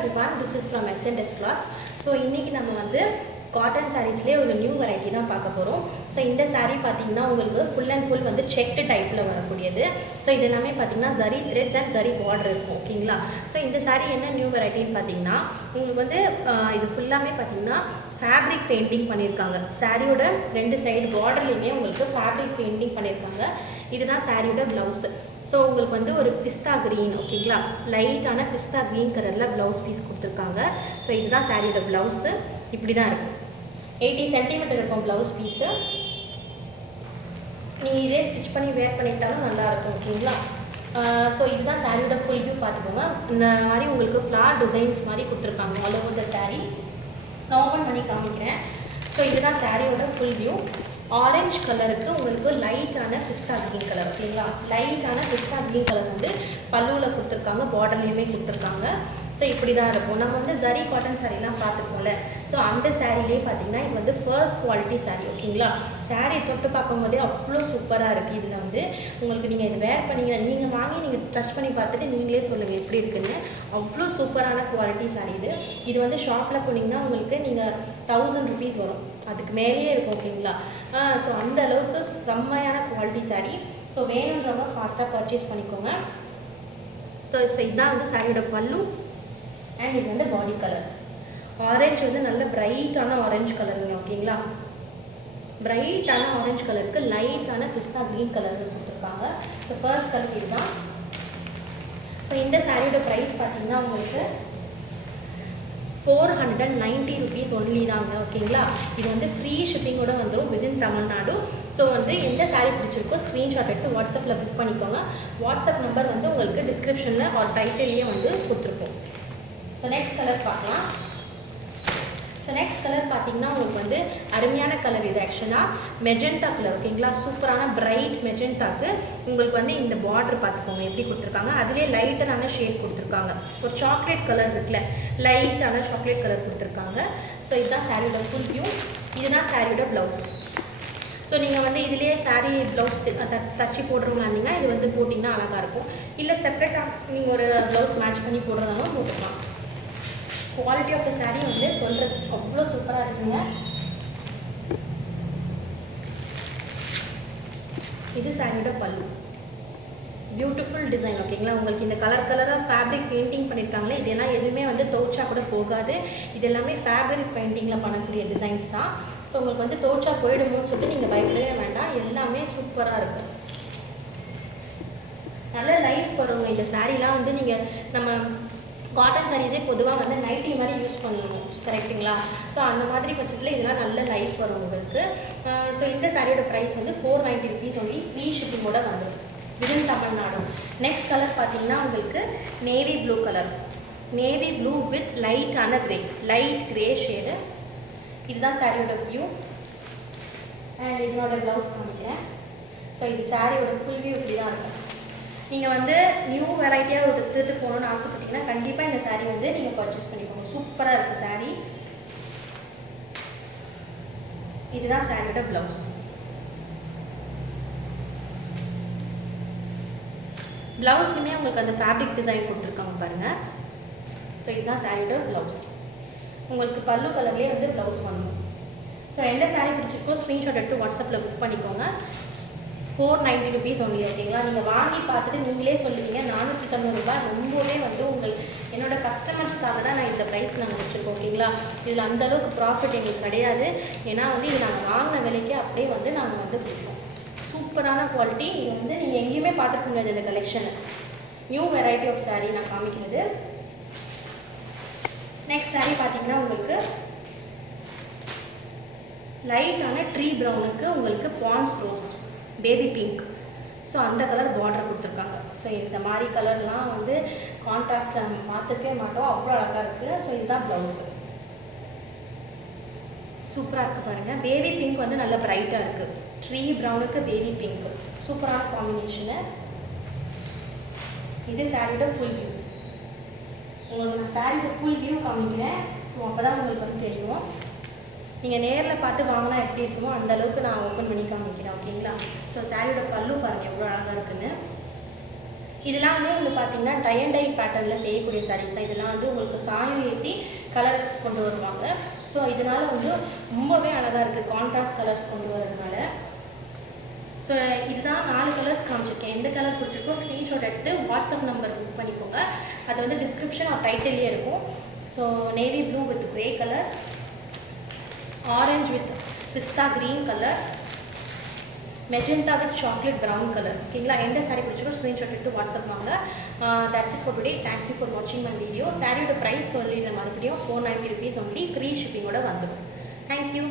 everyone, this is from S&S Cloths. So இன்றைக்கி நம்ம வந்து காட்டன் சாரீஸ்லேயே ஒரு நியூ வெரைட்டி தான் பார்க்க போகிறோம். ஸோ இந்த சாரீ பார்த்திங்கன்னா உங்களுக்கு ஃபுல் அண்ட் ஃபுல் வந்து செக்டு டைப்பில் வரக்கூடியது. ஸோ இது எல்லாமே பார்த்திங்கன்னா zari threads and zari border இருக்கும், ஓகேங்களா. ஸோ இந்த சாரீ என்ன நியூ வெரைட்டின்னு பார்த்திங்கன்னா உங்களுக்கு வந்து இது ஃபுல்லாமே பார்த்திங்கன்னா ஃபேப்ரிக் பெயிண்டிங் பண்ணியிருக்காங்க. சாரியோட ரெண்டு சைடு பார்டர்லேயுமே உங்களுக்கு ஃபேப்ரிக் பெயிண்டிங் பண்ணியிருக்காங்க. இதுதான் சாரியோட ப்ளவுஸு. ஸோ உங்களுக்கு வந்து ஒரு பிஸ்தா க்ரீன், ஓகேங்களா, லைட்டான பிஸ்தா க்ரீன் கலரில் ப்ளவுஸ் பீஸ் கொடுத்துருக்காங்க. ஸோ இதுதான் சாரியோட ப்ளவுஸு. இப்படி தான் இருக்கும், 80 சென்டிமீட்டர் இருக்கும் ப்ளவுஸ் பீஸு. நீங்கள் இதே ஸ்டிச் பண்ணி வேர் பண்ணிட்டாலும் நல்லாயிருக்கும், ஓகேங்களா. ஸோ இதுதான் சாரியோட ஃபுல் வியூ பார்த்துக்கோங்க. இந்த மாதிரி உங்களுக்கு ஃப்ளார் டிசைன்ஸ் மாதிரி கொடுத்துருக்காங்க ஆல் ஓவர் த சாரீ. நான் ஓப்பன் பண்ணி காமிக்கிறேன். ஸோ இதுதான் சாரியோட ஃபுல் வியூ. ஆரஞ்சு கலருக்கு உங்களுக்கு லைட்டான பிஸ்தா க்ரீன் கலர், ஓகேங்களா. லைட்டான பிஸ்தா க்ரீன் கலர் வந்து பல்லுவில் கொடுத்துருக்காங்க, பார்டர்லேயுமே கொடுத்துருக்காங்க. ஸோ இப்படி தான் இருக்கும். நம்ம வந்து ஜரி காட்டன் சாரீலாம் பார்த்துருக்கோம்ல. ஸோ அந்த சாரீலேயே பார்த்தீங்கன்னா இது வந்து ஃபர்ஸ்ட் குவாலிட்டி சாரீ, ஓகேங்களா. சாரீ தொட்டு பார்க்கும்போதே அவ்வளோ சூப்பராக இருக்குது. இதில் வந்து உங்களுக்கு நீங்கள் இது வேர் பண்ணிங்கன்னா நீங்கள் வாங்கி நீங்கள் டச் பண்ணி பார்த்துட்டு நீங்களே சொல்லுங்கள் எப்படி இருக்குன்னு. அவ்வளோ சூப்பரான குவாலிட்டி சாரீ இது. இது வந்து ஷாப்பில் போனீங்கன்னா உங்களுக்கு நீங்கள் 1000 rupees வரும், அதுக்கு மேலேயே இருக்கும், ஓகேங்களா. ஸோ அந்த அளவுக்கு செம்மையான குவாலிட்டி சாரீ. ஸோ வேணுன்றவங்க ஃபாஸ்ட்டாக பர்ச்சேஸ் பண்ணிக்கோங்க. ஸோ இதுதான் வந்து சாரியோட பல்லு அண்ட் இது வந்து பாடி கலர். ஆரஞ்சு வந்து நல்ல பிரைட்டான ஆரஞ்சு கலருங்க, ஓகேங்களா. பிரைட்டான ஆரஞ்சு கலருக்கு லைட்டான பிஸ்தா க்ரீன் கலர் கொடுத்துருப்பாங்க. ஸோ ஃபர்ஸ்ட் கலர் இதுதான். ஸோ இந்த சாரியோட ப்ரைஸ் பார்த்தீங்கன்னா உங்களுக்கு 490 rupees ஒன்லி தாங்க, ஓகேங்களா. இது வந்து ஃப்ரீ ஷிப்பிங்கோட வந்துடும் விதின் தமிழ்நாடு. ஸோ வந்து எந்த சாரீ பிடிச்சிருக்கோ ஸ்க்ரீன்ஷாட் எடுத்து வாட்ஸ்அப்பில் புக் பண்ணிக்கோங்க. வாட்ஸ்அப் நம்பர் வந்து உங்களுக்கு டிஸ்கிரிப்ஷனில் ஒரு டைட்டில்லையே வந்து கொடுத்துருப்போம். ஸோ நெக்ஸ்ட் கலர் பார்க்கலாம். ஸோ நெக்ஸ்ட் கலர் பார்த்தீங்கன்னா உங்களுக்கு வந்து அருமையான கலர். இது ஆக்சுவலாக மெஜெண்டா கலர், ஓகேங்களா. சூப்பரான பிரைட் மெஜெண்டாக்கு உங்களுக்கு வந்து இந்த பார்டர் பார்த்துக்கோங்க எப்படி கொடுத்துருக்காங்க. அதிலே லைட்டரான ஷேட் கொடுத்துருக்காங்க. ஒரு சாக்லேட் கலர் இருக்குல்ல, லைட்டான சாக்லேட் கலர் கொடுத்துருக்காங்க. ஸோ இதுதான் சாரியோட ஃபுல் வியூ. இதுதான் சாரியோட ப்ளவுஸ். ஸோ நீங்கள் வந்து இதிலே சாரீ ப்ளவுஸ் தச்சு போடுறவங்களா இருந்தீங்கன்னா இது வந்து போட்டிங்கன்னா அழகாக இருக்கும். இல்லை செப்ரேட்டாக நீங்கள் ஒரு ப்ளவுஸ் மேட்ச் பண்ணி போடுறதாலும் போட்டுக்கலாம். குவாலிட்டி ஆஃப் த சாரீ வந்து சொல்கிறதுக்கு அவ்வளோ சூப்பராக இருக்குங்க. இது சாரியோட பல்லு. பியூட்டிஃபுல் டிசைன், ஓகேங்களா. உங்களுக்கு இந்த கலராக ஃபேப்ரிக் பெயிண்டிங் பண்ணியிருக்காங்களே, இதெல்லாம் எதுவுமே வந்து துவைச்சா கூட போகாது. இது எல்லாமே ஃபேப்ரிக் பெயிண்டிங்கில் பண்ணக்கூடிய டிசைன்ஸ் தான். ஸோ உங்களுக்கு வந்து துவைச்சா போயிடுமோன்னு சொல்லிட்டு நீங்கள் பயப்படவே வேண்டாம். எல்லாமே சூப்பராக இருக்கும், நல்ல லைஃப் வருங்க. இந்த சாரீலாம் வந்து நீங்கள் நம்ம காட்டன் சாரீஸே பொதுவாக வந்து நைட்டி மாதிரி யூஸ் பண்ணுவோம், கரெக்டுங்களா. ஸோ அந்த மாதிரி பட்சத்தில் இதெல்லாம் நல்ல லைஃப் வரும் உங்களுக்கு. ஸோ இந்த சாரியோட ப்ரைஸ் வந்து 490 rupees ஒன்லி, ஃப்ரீ ஷிப்பிங்கோட வந்துடும் விதின் தமிழ்நாடு. நெக்ஸ்ட் கலர் பார்த்தீங்கன்னா உங்களுக்கு navy blue colour. Navy blue with லைட்டான கிரே, லைட் கிரே ஷேடு. இதுதான் சாரியோட வியூ அண்ட் இதோட ப்ளவுஸ் காமிக்கிறேன். ஸோ இது சாரியோட ஃபுல் வியூ இப்படி தான் இருக்கும். நீங்கள் வந்து நியூ வெரைட்டியாக எடுத்துகிட்டு போகணுன்னு ஆசைப்பட்டீங்கன்னா கண்டிப்பாக இந்த சாரீ வந்து நீங்கள் பர்ச்சேஸ் பண்ணிக்கோங்க. சூப்பராக இருக்குது சாரீ. இதுதான் சாரியோட ப்ளவுஸ். ப்ளவுஸ்லுமே உங்களுக்கு அந்த ஃபேப்ரிக் டிசைன் கொடுத்துருக்காங்க பாருங்கள். ஸோ இதுதான் சாரியோட ப்ளவுஸ். உங்களுக்கு பல்லு கலர்லேயே வந்து ப்ளவுஸ் வாங்கணும். ஸோ எந்த சாரீ பிடிச்சிருக்கோ ஸ்க்ரீன்ஷாட் எடுத்து வாட்ஸ்அப்பில் புக் பண்ணிக்கோங்க. 490 rupees ஒன்லி, ஓகேங்களா. நீங்கள் வாங்கி பார்த்துட்டு நீங்களே சொல்லுவீங்க 490 ரூபாய் ரொம்பவே வந்து என்னோட கஸ்டமர்ஸ்க்காக தான் நான் இந்த ப்ரைஸ் நாங்கள் வச்சுருக்கோம், ஓகேங்களா. இதில் அந்தளவுக்கு ப்ராஃபிட் எங்களுக்கு கிடையாது. ஏன்னா வந்து இது நாங்கள் வாங்கின விலைக்கு அப்படியே வந்து நாங்கள் வந்து கொடுப்போம். சூப்பரான குவாலிட்டி. இது வந்து நீங்கள் எங்கேயுமே பார்த்துக்க முடியாது இந்த கலெக்ஷனை. நியூ வெரைட்டி ஆஃப் சாரீ நான் காமிக்கிறது. நெக்ஸ்ட் சாரீ பார்த்தீங்கன்னா உங்களுக்கு லைட்டான ட்ரீ ப்ரௌனுக்கு உங்களுக்கு பான்ஸ் ரோஸ், பேபி பிங்க். ஸோ அந்த கலர் பார்டர் கொடுத்துருக்காங்க. ஸோ இந்த மாதிரி கலர்லாம் வந்து கான்ட்ராஸ்டில் நம்ம பார்த்துக்கவே மாட்டோம், அவ்வளோ அழகாக இருக்குது. ஸோ இதுதான் ப்ளவுஸு. சூப்பராக இருக்குது பாருங்கள். பேபி பிங்க் வந்து நல்லா ப்ரைட்டாக இருக்குது. ட்ரீ ப்ரௌனுக்கு பேபி பிங்க் சூப்பரான காம்பினேஷனு. இது சாரியோட ஃபுல் வியூ. உங்களுக்கு நான் சாரியோட ஃபுல் வியூ காமிக்கிறேன். ஸோ அப்போ தான் உங்களுக்கு வந்து தெரியும். நீங்கள் நேரில் பார்த்து வாங்கினா எப்படி இருக்குமோ அந்த அளவுக்கு நான் ஓப்பன் பண்ணி காமிக்கிறேன், ஓகேங்களா. ஸோ சாரியோட பல்லு பாருங்கள் எவ்வளோ அழகாக இருக்குன்னு. இதெல்லாம் வந்து பார்த்தீங்கன்னா டை அண்ட் டை பேட்டர்னில் செய்யக்கூடிய சாரீஸ் தான். இதெல்லாம் வந்து உங்களுக்கு சாயம் ஏற்றி கலர்ஸ் கொண்டு வருவாங்க. ஸோ இதனால் வந்து ரொம்பவே அழகாக இருக்குது கான்ட்ராஸ்ட் கலர்ஸ் கொண்டு வரதுனால. ஸோ இதுதான் 4 கலர்ஸ் காமிச்சிருக்கேன். எந்த கலர் பிடிச்சிருக்கோ ஸ்க்ரீன்ஷாட் எடுத்து வாட்ஸ்அப் நம்பர் புக் பண்ணிக்கோங்க. அது வந்து டிஸ்கிரிப்ஷன் ஆர் டைட்டிலே இருக்கும். So navy blue with grey colour, orange with pista green colour, magenta with chocolate brown colour. ஓகேங்களா? எந்த சாரீ பிடிச்சிக்கோ ஸ்க்ரீன்ஷாட் எடுத்து வாட்ஸ்அப் வாங்க. That's it for today. Thank you for வாட்சிங் மை வீடியோ. சாரியோட ப்ரைஸ் சொல்லிடுறேன் மறுபடியும். 490 rupees ஒன்லி, ஃப்ரீ ஷிப்பிங்கோட வந்துடும். தேங்க்யூ.